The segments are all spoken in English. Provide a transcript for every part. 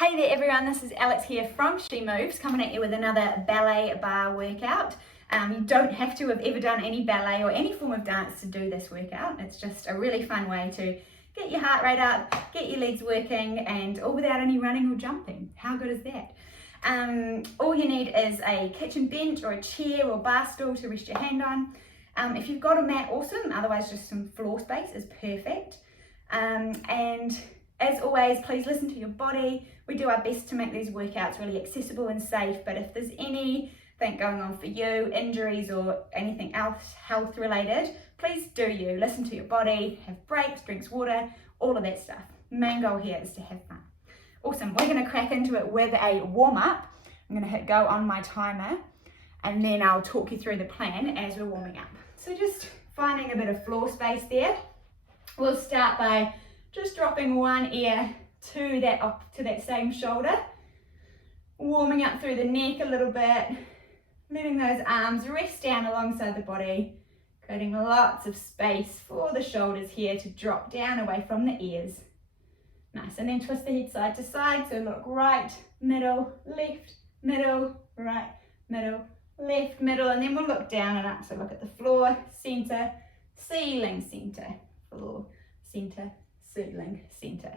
Hey there everyone, this is Alex here from She Moves, coming at you with another ballet bar workout. You don't have to have ever done any ballet or any form of dance to do this workout. It's just a really fun way to get your heart rate up, get your legs working, and all without any running or jumping. How good is that? All you need is a kitchen bench or a chair or bar stool to rest your hand on. If you've got a mat, awesome, otherwise just some floor space is perfect. And as always, please listen to your body. We do our best to make these workouts really accessible and safe, but if there's anything going on for you, injuries or anything else health related, please do you. Listen to your body, have breaks, drinks water, all of that stuff. Main goal here is to have fun. Awesome, we're gonna crack into it with a warm up. I'm gonna hit go on my timer and then I'll talk you through the plan as we're warming up. So just finding a bit of floor space there. We'll start by just dropping one ear to that same shoulder, warming up through the neck a little bit, letting those arms rest down alongside the body, creating lots of space for the shoulders here to drop down away from the ears. Nice, and then twist the head side to side, so look right, middle, left, middle, right, middle, left, middle, and then we'll look down and up, so look at the floor, center, ceiling, center, floor, center, ceiling, center.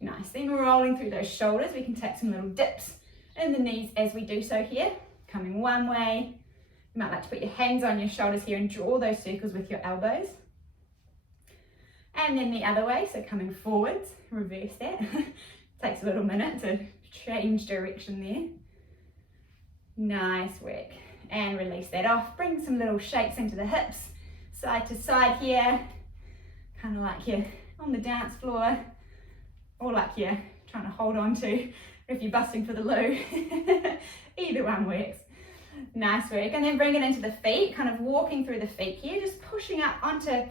Nice, then we're rolling through those shoulders. We can take some little dips in the knees as we do so here. Coming one way, you might like to put your hands on your shoulders here and draw those circles with your elbows. And then the other way, so coming forwards, reverse that. Takes a little minute to change direction there. Nice work. And release that off. Bring some little shakes into the hips, side to side here. Kind of like you're on the dance floor, or like you're trying to hold on to if you're busting for the loo. Either one works. Nice work. And then bring it into the feet, kind of walking through the feet here, just pushing up onto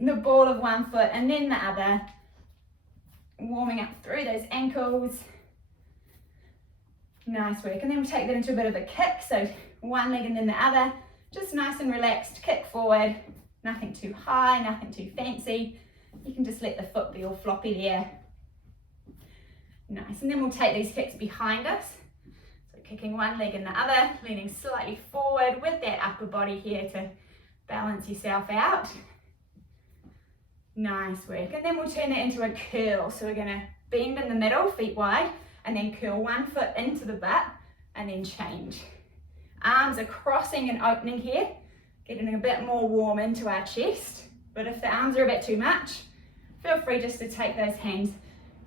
the ball of one foot and then the other, warming up through those ankles. Nice work. And then we'll take that into a bit of a kick, so one leg and then the other, just nice and relaxed, kick forward, nothing too high, nothing too fancy. You can just let the foot be all floppy there. Nice, and then we'll take these kicks behind us. So kicking one leg and the other, leaning slightly forward with that upper body here to balance yourself out. Nice work, and then we'll turn that into a curl. So we're gonna bend in the middle, feet wide, and then curl one foot into the butt, and then change. Arms are crossing and opening here, getting a bit more warm into our chest. But if the arms are a bit too much, feel free just to take those hands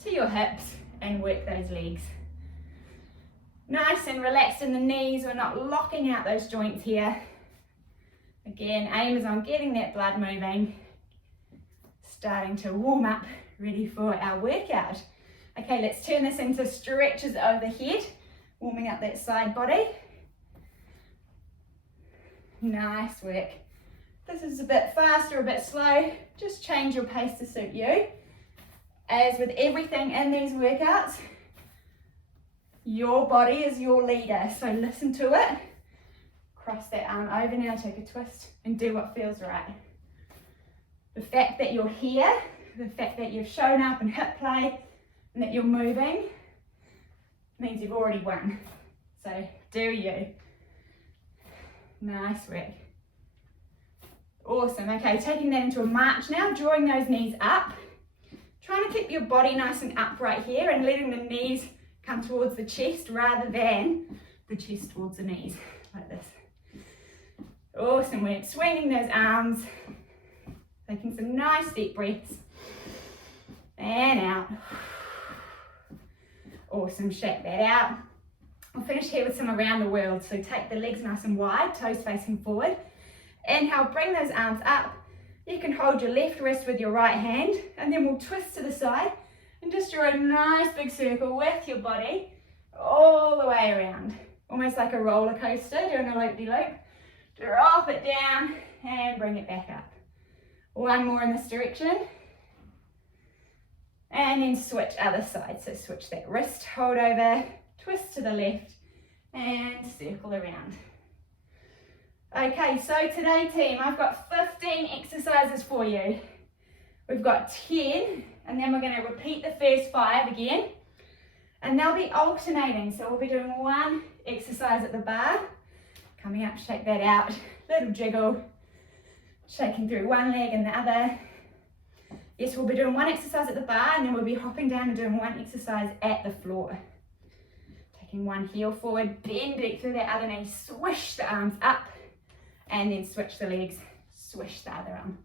to your hips and work those legs. Nice and relaxed in the knees, we're not locking out those joints here. Again, aim is on getting that blood moving, starting to warm up, ready for our workout. Okay, let's turn this into stretches overhead, warming up that side body. Nice work. This is a bit fast or a bit slow, just change your pace to suit you. As with everything in these workouts, your body is your leader, so listen to it. Cross that arm over now, take a twist and do what feels right. The fact that you're here, the fact that you've shown up and hip play and that you're moving means you've already won. So do you. Nice work. Awesome, okay, taking that into a march now, drawing those knees up. Trying to keep your body nice and upright here and letting the knees come towards the chest rather than the chest towards the knees, like this. Awesome work, swinging those arms, taking some nice deep breaths, and out. Awesome, shake that out. We'll finish here with some around the world, so take the legs nice and wide, toes facing forward. Inhale, bring those arms up. You can hold your left wrist with your right hand, and then we'll twist to the side and just draw a nice big circle with your body all the way around. Almost like a roller coaster doing a loop-de-loop. Drop it down and bring it back up. One more in this direction. And then switch other side. So switch that wrist, hold over, twist to the left, and circle around. Okay, so today team, I've got 15 exercises for you. We've got 10, and then we're going to repeat the first 5 again. And they'll be alternating. So we'll be doing one exercise at the bar, coming up, shake that out, little jiggle, shaking through one leg and the other. Yes, we'll be doing one exercise at the bar, and then we'll be hopping down and doing one exercise at the floor. Taking one heel forward, bend it through that other knee, swish the arms up, and then switch the legs, swish the other arm.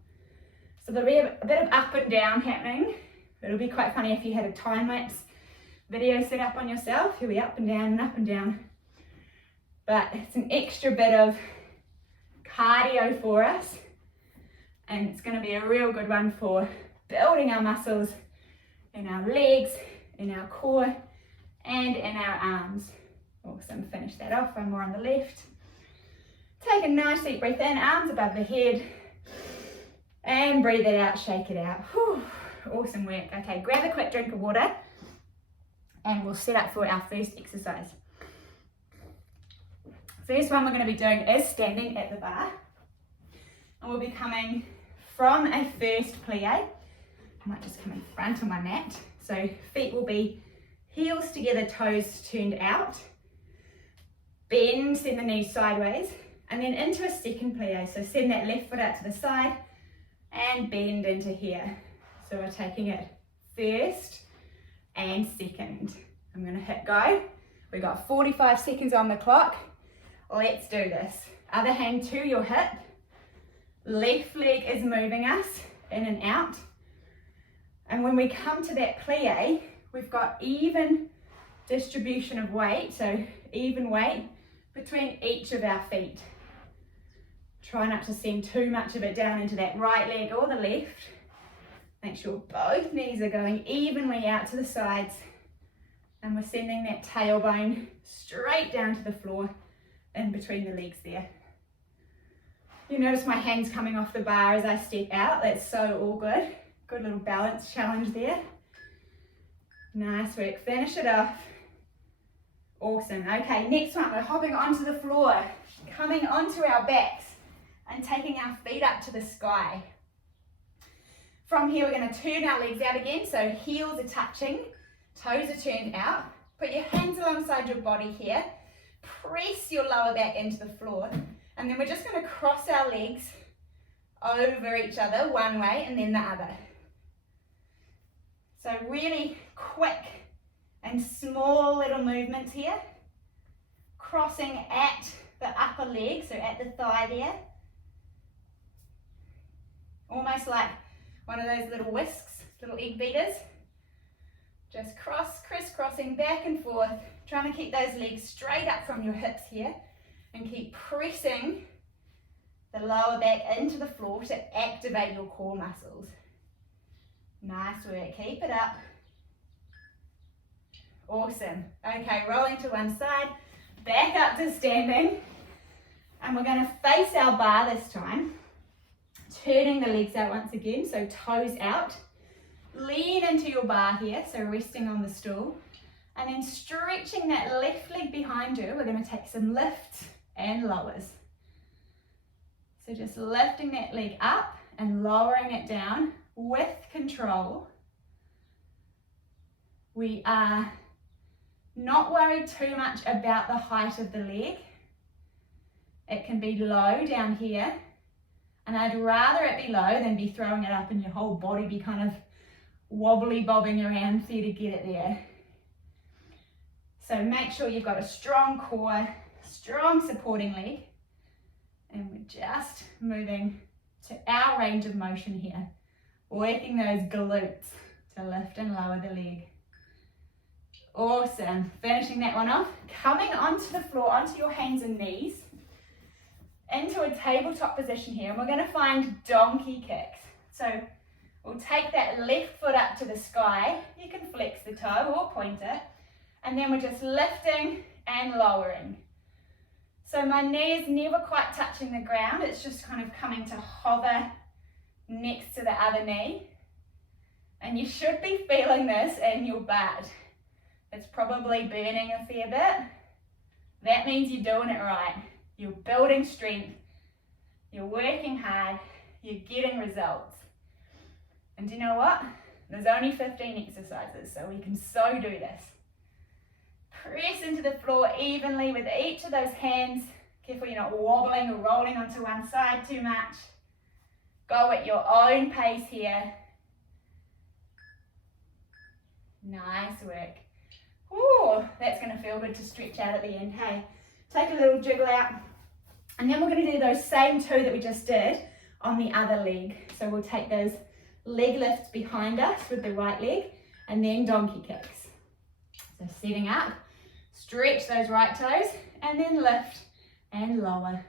So there'll be a bit of up and down happening. It'll be quite funny if you had a time-lapse video set up on yourself. You'll be up and down and up and down. But it's an extra bit of cardio for us, and it's going to be a real good one for building our muscles in our legs, in our core, and in our arms. Awesome, finish that off, one more on the left. Take a nice deep breath in, arms above the head, and breathe it out, shake it out. Whew, awesome work. Okay, grab a quick drink of water, and we'll set up for our first exercise. First one we're going to be doing is standing at the bar, and we'll be coming from a first plie. I might just come in front on my mat. So feet will be heels together, toes turned out. Bend, send the knees sideways, and then into a second plie. So send that left foot out to the side and bend into here. So we're taking it first and second. I'm going to hit go. We've got 45 seconds on the clock. Let's do this. Other hand to your hip. Left leg is moving us in and out. And when we come to that plie, we've got even distribution of weight, so even weight between each of our feet. Try not to send too much of it down into that right leg or the left. Make sure both knees are going evenly out to the sides, and we're sending that tailbone straight down to the floor in between the legs there. You notice my hands coming off the bar as I step out. That's so all good. Good little balance challenge there. Nice work, finish it off. Awesome. Okay, next one, we're hopping onto the floor, coming onto our backs and taking our feet up to the sky. From here, we're going to turn our legs out again, so heels are touching, toes are turned out. Put your hands alongside your body here, press your lower back into the floor, and then we're just going to cross our legs over each other one way and then the other. So really quick and small little movements here. Crossing at the upper leg, so at the thigh there. Almost like one of those little whisks, little egg beaters. Just crisscrossing back and forth, trying to keep those legs straight up from your hips here, and keep pressing the lower back into the floor to activate your core muscles. Nice work, keep it up. Awesome. Okay, rolling to one side, back up to standing, and we're going to face our bar this time, turning the legs out once again, so toes out. Lean into your bar here, so resting on the stool, and then stretching that left leg behind you. We're going to take some lifts and lowers. So just lifting that leg up and lowering it down with control. We are not worried too much about the height of the leg. It can be low down here, and I'd rather it be low than be throwing it up and your whole body be kind of wobbly bobbing around for you to get it there. So make sure you've got a strong core, strong supporting leg, and we're just moving to our range of motion here, working those glutes to lift and lower the leg. Awesome, finishing that one off, coming onto the floor, onto your hands and knees, into a tabletop position here, and we're going to find donkey kicks. So we'll take that left foot up to the sky, you can flex the toe or point it, and then we're just lifting and lowering. So my knee is never quite touching the ground, it's just kind of coming to hover next to the other knee. And you should be feeling this in your butt. It's probably burning a fair bit. That means you're doing it right. You're building strength, you're working hard, you're getting results. And do you know what? There's only 15 exercises, so we can so do this. into the floor evenly with each of those hands. Careful you're not wobbling or rolling onto one side too much. Go at your own pace here. Nice work. Ooh, that's going to feel good to stretch out at the end. Hey, take a little jiggle out. And then we're going to do those same two that we just did on the other leg. So we'll take those leg lifts behind us with the right leg and then donkey kicks. So setting up, stretch those right toes and then lift and lower.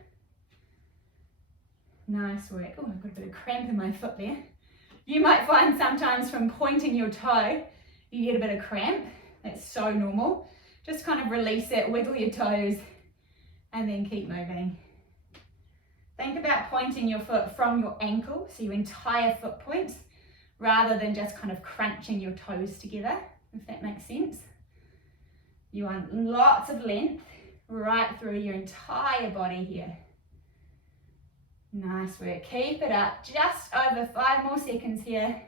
Nice work. Oh, I've got a bit of cramp in my foot there. You might find sometimes from pointing your toe, you get a bit of cramp. That's so normal. Just kind of release it, wiggle your toes, and then keep moving. Think about pointing your foot from your ankle, so your entire foot points, rather than just kind of crunching your toes together, if that makes sense. You want lots of length right through your entire body here. Nice work. Keep it up. Just over 5 more seconds here.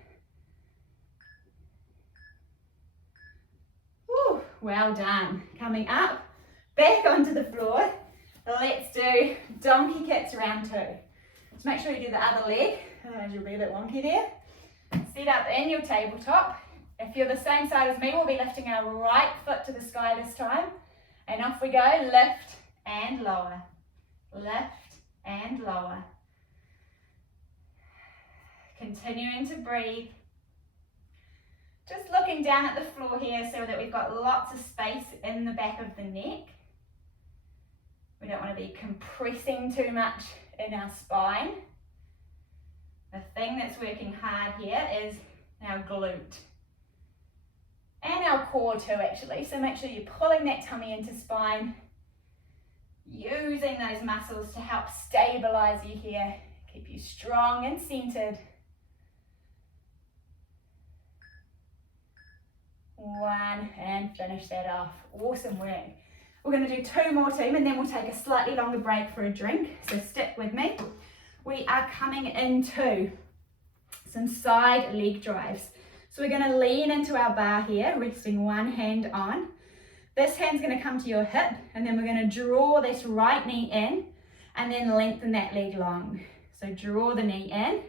Woo, well done. Coming up, back onto the floor. Let's do donkey kicks round 2. Just make sure you do the other leg, otherwise you'll be a bit wonky there. Sit up in your tabletop. If you're the same side as me, we'll be lifting our right foot to the sky this time. And off we go, lift and lower. Lift and lower. Continuing to breathe. Just looking down at the floor here so that we've got lots of space in the back of the neck. We don't want to be compressing too much in our spine. The thing that's working hard here is our glute. And our core too, actually. So make sure you're pulling that tummy into spine. Using those muscles to help stabilize you here. Keep you strong and centered. 1, and finish that off. Awesome work. We're going to do 2 more, team, and then we'll take a slightly longer break for a drink. So stick with me. We are coming into some side leg drives. So we're going to lean into our bar here, resting one hand on. This hand's going to come to your hip, and then we're going to draw this right knee in, and then lengthen that leg long. So draw the knee in,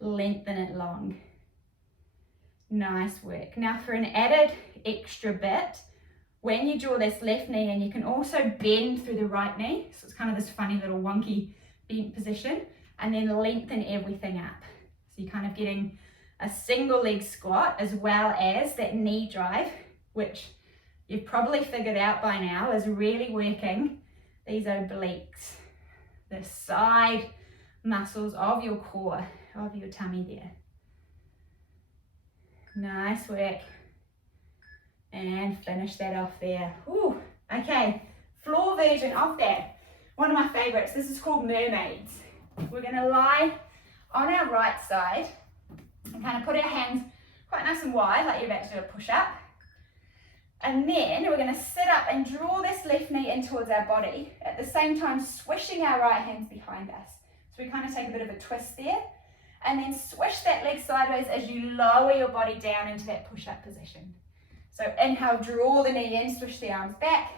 lengthen it long. Nice work. Now for an added extra bit, when you draw this left knee in, you can also bend through the right knee. So it's kind of this funny little wonky bent position, and then lengthen everything up. So you're kind of getting a single leg squat as well as that knee drive, which you've probably figured out by now is really working these obliques, the side muscles of your core, of your tummy there. Nice work. And finish that off there. Ooh, okay, floor version of that. One of my favorites, this is called mermaids. We're gonna lie on our right side and kind of put our hands quite nice and wide, like you're about to do a push-up. And then we're gonna sit up and draw this left knee in towards our body, at the same time swishing our right hands behind us. So we kind of take a bit of a twist there, and then swish that leg sideways as you lower your body down into that push-up position. So inhale, draw the knee in, swish the arms back.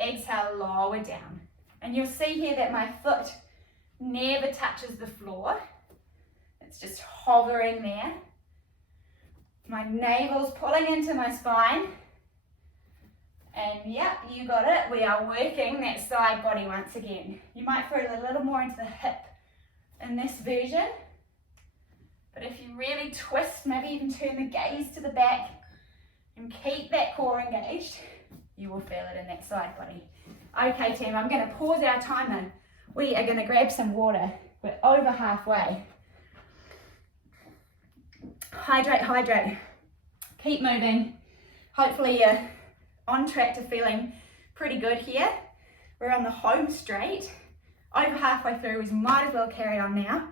Exhale, lower down. And you'll see here that my foot never touches the floor. It's just hovering there. My navel's pulling into my spine. And yep, you got it. We are working that side body once again. You might feel a little more into the hip in this version. But if you really twist, maybe even turn the gaze to the back and keep that core engaged, you will feel it in that side body. Okay, team, I'm going to pause our timer. We are going to grab some water. We're over halfway. Hydrate, hydrate. Keep moving. Hopefully you're on track to feeling pretty good here. We're on the home straight. Over halfway through, we might as well carry on now.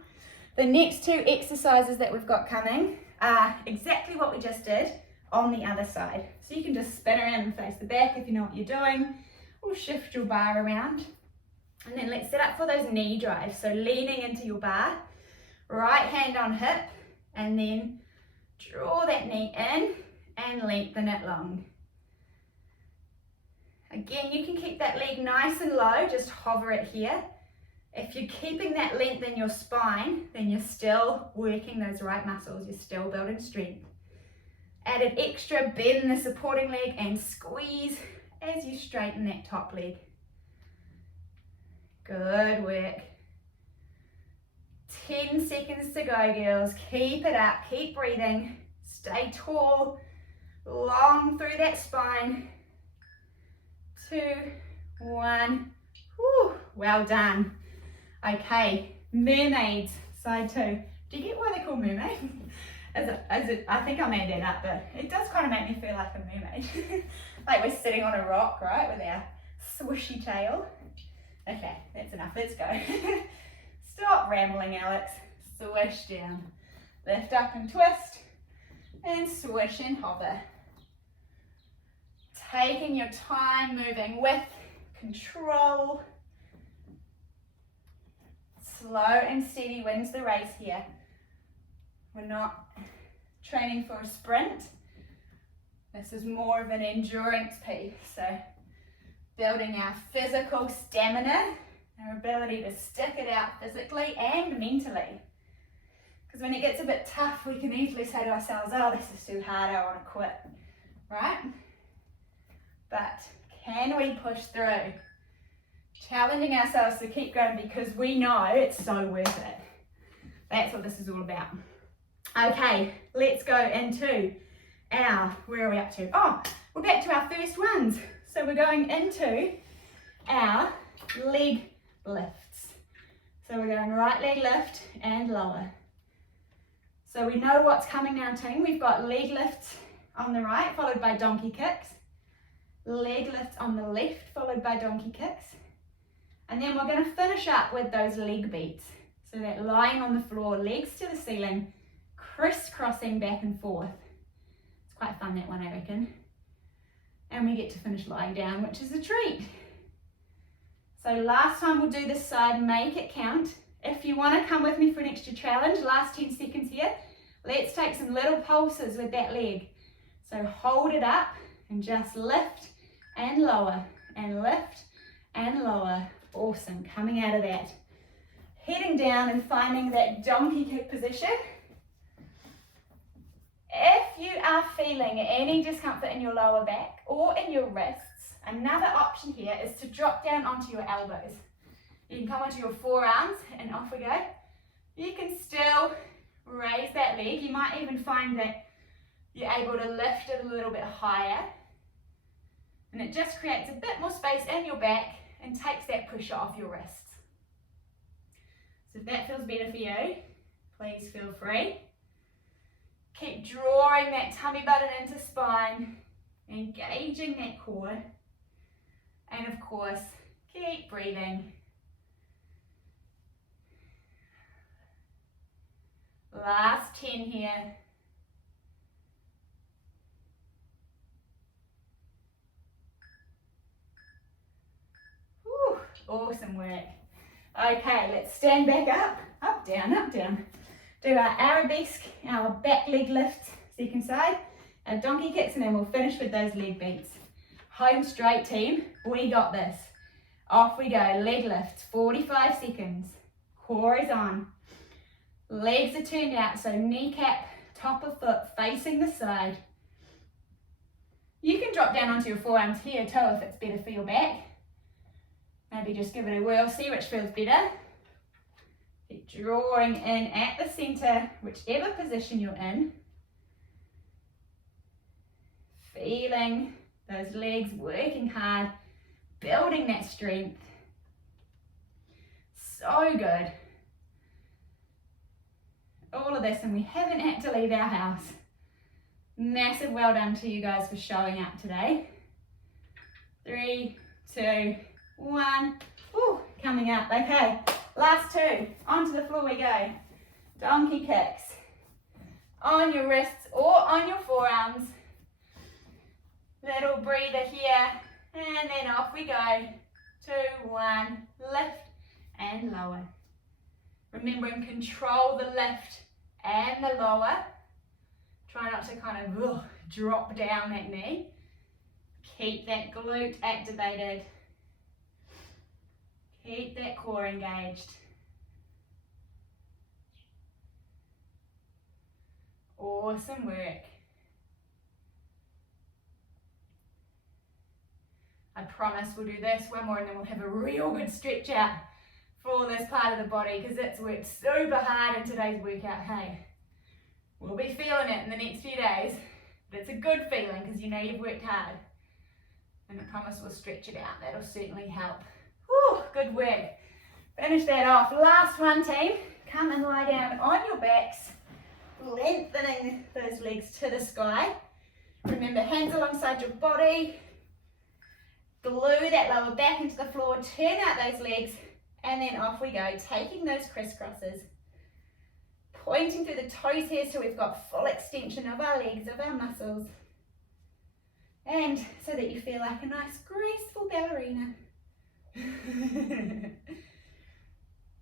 The next 2 exercises that we've got coming are exactly what we just did on the other side. So you can just spin around and face the back if you know what you're doing, or shift your bar around. And then let's set up for those knee drives. So leaning into your bar, right hand on hip, and then draw that knee in and lengthen it long. Again, you can keep that leg nice and low, just hover it here. If you're keeping that length in your spine, then you're still working those right muscles, you're still building strength. Add an extra bend in the supporting leg and squeeze as you straighten that top leg. Good work. 10 seconds to go, girls. Keep it up, keep breathing. Stay tall, long through that spine. 2, 1. Whew, well done. Okay, mermaids, side 2. Do you get why they're called mermaids? I think I made that up, but it does kind of make me feel like a mermaid. Like we're sitting on a rock, right, with our swishy tail. Okay, that's enough, let's go. Stop rambling, Alex. Swish down. Lift up and twist, and swish and hover. Taking your time, moving with control. Slow and steady wins the race here. We're not training for a sprint. This is more of an endurance piece. So building our physical stamina, our ability to stick it out physically and mentally. Because when it gets a bit tough, we can easily say to ourselves, oh, this is too hard, I want to quit, right? But can we push through? Challenging ourselves to keep going because we know it's so worth it. That's what this is all about. Okay, let's go into our, where are we up to? Oh, we're back to our first ones. So we're going into our leg lifts. So we're going right leg lift and lower. So we know what's coming now, team. We've got leg lifts on the right, followed by donkey kicks. Leg lifts on the left, followed by donkey kicks. And then we're going to finish up with those leg beats. So that lying on the floor, legs to the ceiling, crisscrossing back and forth. It's quite fun, that one, I reckon. And we get to finish lying down, which is a treat. So last time we'll do this side, make it count. If you want to come with me for an extra challenge, last 10 seconds here, let's take some little pulses with that leg. So hold it up and just lift and lower, and lift and lower. Awesome, coming out of that. Heading down and finding that donkey kick position. If you are feeling any discomfort in your lower back or in your wrists, another option here is to drop down onto your elbows. You can come onto your forearms and off we go. You can still raise that leg. You might even find that you're able to lift it a little bit higher. And it just creates a bit more space in your back and takes that pressure off your wrists. So if that feels better for you, please feel free. Keep drawing that tummy button into spine, engaging that core. And of course, keep breathing. Last 10 here. Whew, awesome work. Okay, let's stand back up, up, down, do our arabesque, our back leg lifts, second side, our donkey kicks, and then we'll finish with those leg beats. Home straight, team, we got this. Off we go, leg lifts, 45 seconds, core is on. Legs are turned out, so kneecap, top of foot facing the side. You can drop down onto your forearms here too if it's better for your back. Maybe just give it a whirl, see which feels better. Keep drawing in at the center, whichever position you're in. Feeling those legs working hard, building that strength. So good. All of this, and we haven't had to leave our house. Massive well done to you guys for showing up today. 3, 2, 1. Woo, coming up. Okay, last 2. Onto the floor we go. Donkey kicks. On your wrists or on your forearms. Little breather here. And then off we go. 2, 1. Lift and lower. Remembering, control the lift and the lower. Try not to kind of drop down that knee. Keep that glute activated. Keep that core engaged. Awesome work. I promise we'll do this one more and then we'll have a real good stretch out for this part of the body because it's worked super hard in today's workout. Hey, we'll be feeling it in the next few days, but it's a good feeling because you know you've worked hard. And I promise we'll stretch it out. That'll certainly help. Whew, good work. Finish that off. Last one, team. Come and lie down on your backs, lengthening those legs to the sky. Remember, hands alongside your body. Glue that lower back into the floor. Turn out those legs. And then off we go, taking those crisscrosses. Pointing through the toes here so we've got full extension of our legs, of our muscles. And so that you feel like a nice graceful ballerina.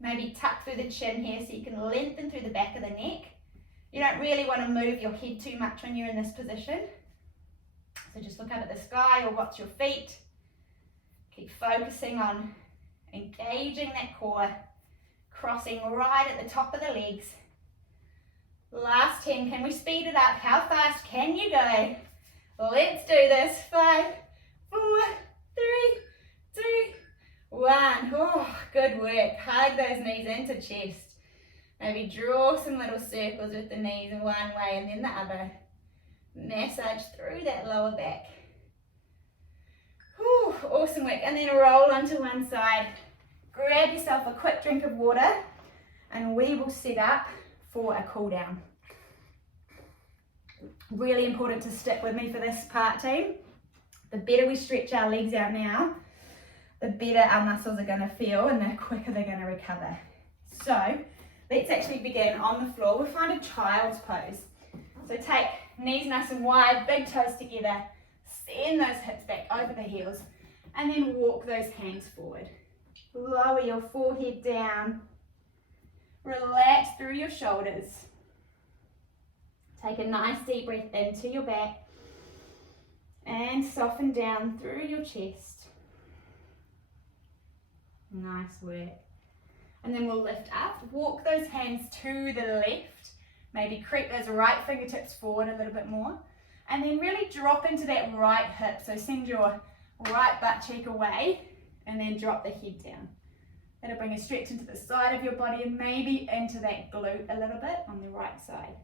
Maybe tuck through the chin here so you can lengthen through the back of the neck. You don't really want to move your head too much when you're in this position. So just look up at the sky or watch your feet. Keep focusing on engaging that core, crossing right at the top of the legs. Last 10, can we speed it up? How fast can you go? Let's do this. 5, 4, 3, 2, 1. Oh, good work. Hug those knees into chest. Maybe draw some little circles with the knees in one way and then the other. Massage through that lower back. Whew, awesome work. And then roll onto one side. Grab yourself a quick drink of water and we will set up for a cool down. Really important to stick with me for this part, team. The better we stretch our legs out now, the better our muscles are going to feel and the quicker they're going to recover. So let's actually begin on the floor. We'll find a child's pose. So take knees nice and wide, big toes together, send those hips back over the heels, and then walk those hands forward. Lower your forehead down. Relax through your shoulders. Take a nice deep breath into your back and soften down through your chest. Nice work. And then we'll lift up, walk those hands to the left, maybe creep those right fingertips forward a little bit more, and then really drop into that right hip. So send your right butt cheek away and then drop the head down. That'll bring a stretch into the side of your body and maybe into that glute a little bit on the right side.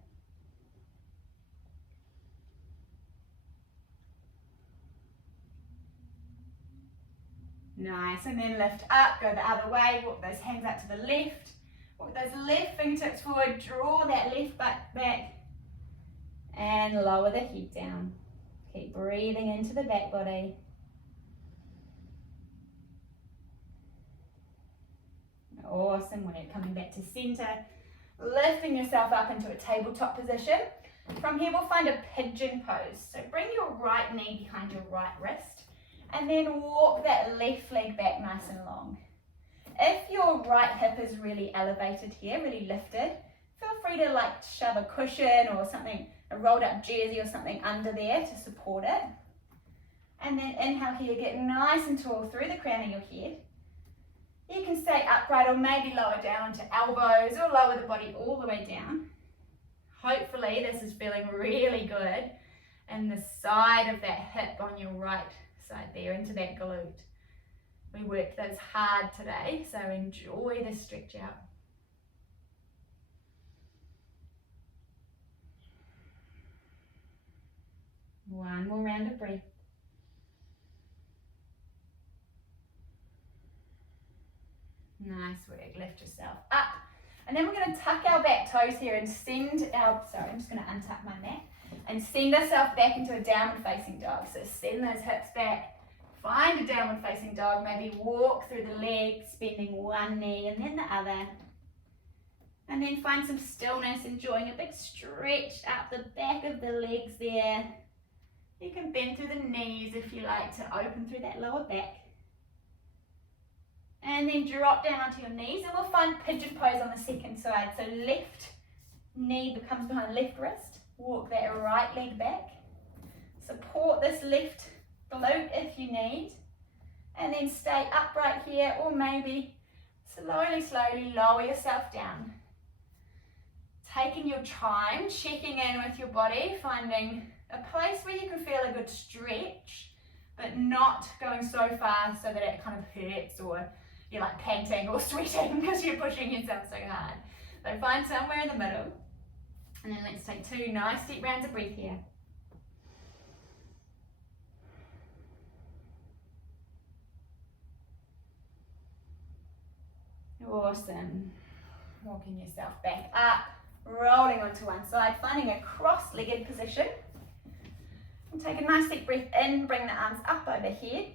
Nice, and then lift up, go the other way, walk those hands out to the left, walk those left fingertips forward, draw that left butt back, and lower the head down. Keep breathing into the back body. Awesome work, coming back to center, lifting yourself up into a tabletop position. From here we'll find a pigeon pose. So bring your right knee behind your right wrist, and then walk that left leg back nice and long. If your right hip is really elevated here, really lifted, feel free to like shove a cushion or something, a rolled up jersey or something under there to support it. And then inhale here, get nice and tall through the crown of your head. You can stay upright or maybe lower down to elbows or lower the body all the way down. Hopefully this is feeling really good. And the side of that hip on your right side there into that glute. We worked those hard today, so enjoy the stretch out. One more round of breath. Nice work, lift yourself up. And then we're going to tuck our back toes here and send our, I'm just going to untuck my mat and send ourselves back into a downward facing dog. So send those hips back, find a downward facing dog, maybe walk through the legs, bending one knee and then the other. And then find some stillness, enjoying a big stretch up the back of the legs there. You can bend through the knees if you like to open through that lower back. And then drop down onto your knees and we'll find pigeon pose on the second side. So left knee becomes behind left wrist. Walk that right leg back. Support this left glute if you need, and then stay upright here, or maybe slowly lower yourself down. Taking your time, checking in with your body, finding a place where you can feel a good stretch, but not going so fast so that it kind of hurts or you're like panting or sweating because you're pushing yourself so hard. So find somewhere in the middle, and then let's take 2 nice deep rounds of breath here. Awesome. Walking yourself back up, rolling onto one side, finding a cross-legged position. And take a nice deep breath in, bring the arms up overhead.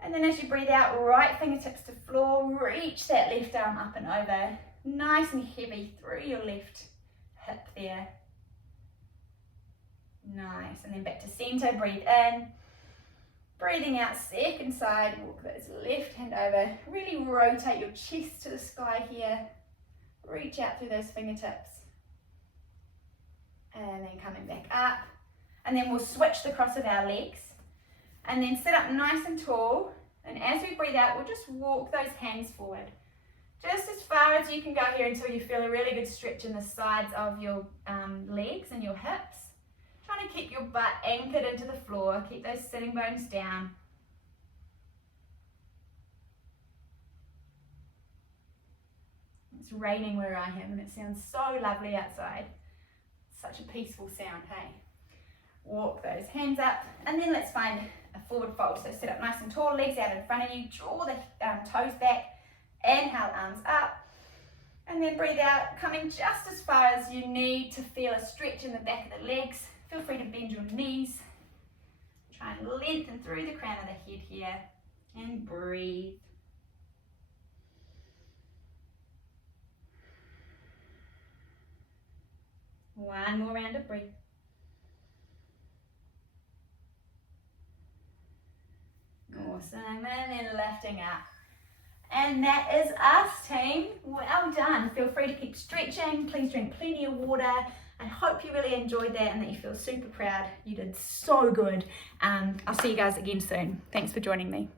And then as you breathe out, right fingertips to floor, reach that left arm up and over. Nice and heavy through your left hip there. Nice, and then back to center, breathe in. Breathing out, second side, walk those left hand over. Really rotate your chest to the sky here. Reach out through those fingertips. And then coming back up. And then we'll switch the cross of our legs. And then sit up nice and tall. And as we breathe out, we'll just walk those hands forward. Just as far as you can go here until you feel a really good stretch in the sides of your legs and your hips. Trying to keep your butt anchored into the floor. Keep those sitting bones down. It's raining where I am and it sounds so lovely outside. Such a peaceful sound, hey? Walk those hands up, and then let's find a forward fold. So sit up nice and tall, legs out in front of you, draw the toes back, inhale, arms up, and then breathe out, coming just as far as you need to feel a stretch in the back of the legs. Feel free to bend your knees. Try and lengthen through the crown of the head here, and breathe. One more round of breath. Awesome, and then lifting up. And that is us, team. Well done. Feel free to keep stretching. Please drink plenty of water. I hope you really enjoyed that and that you feel super proud. You did so good. I'll see you guys again soon. Thanks for joining me.